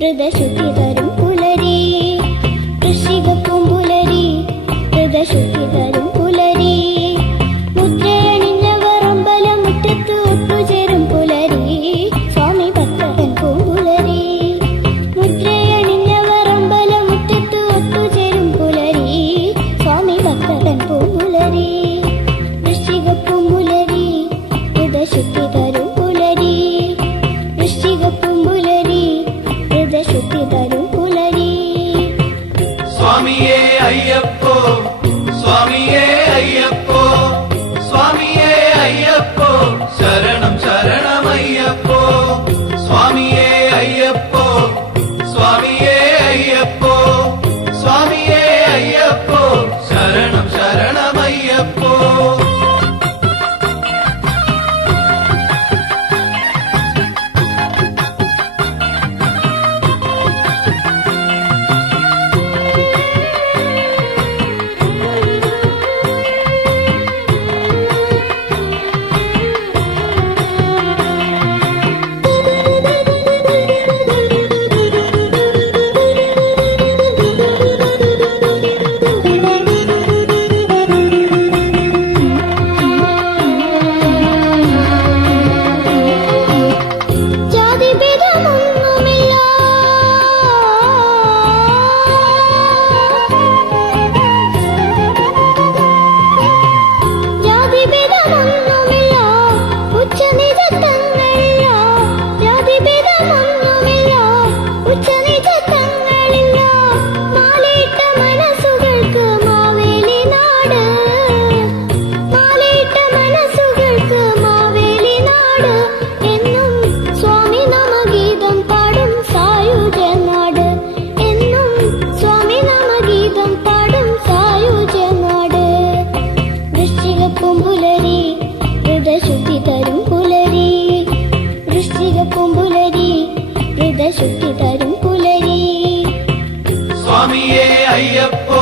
ഹൃദശുദ്ധി തരും സ്വാമിയേ അയ്യപ്പോ സ്വാമിയേ അയ്യപ്പോ സ്വാമിയേ അയ്യപ്പോ ശരണം ശരണം. புலரி எத சுட்டி தரும் புலரி? சுவாமியே ஐயப்போ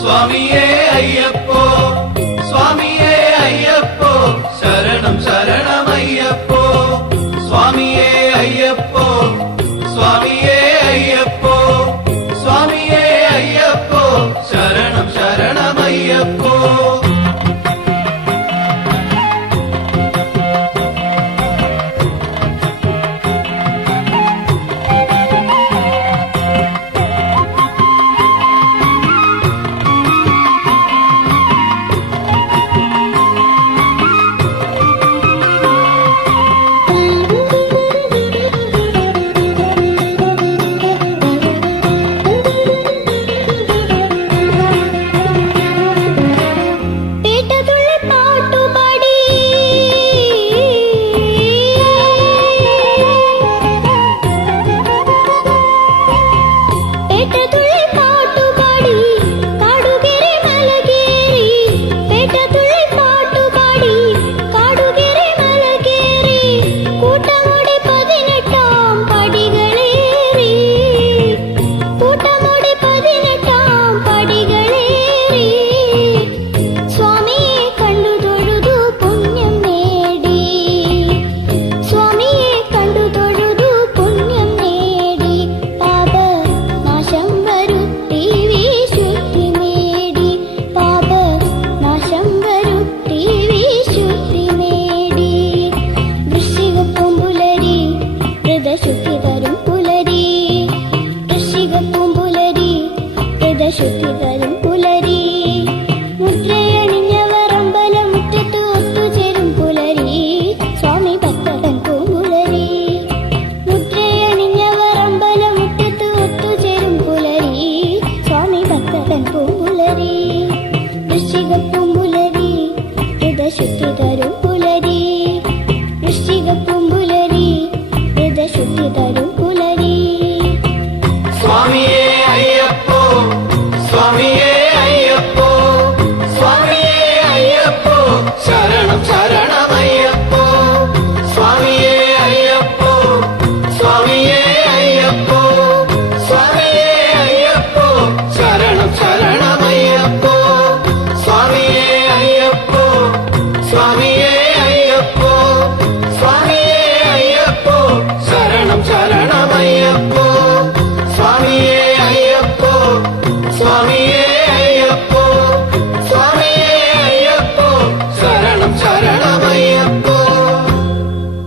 சுவாமியே ஐயப்போ. передаю.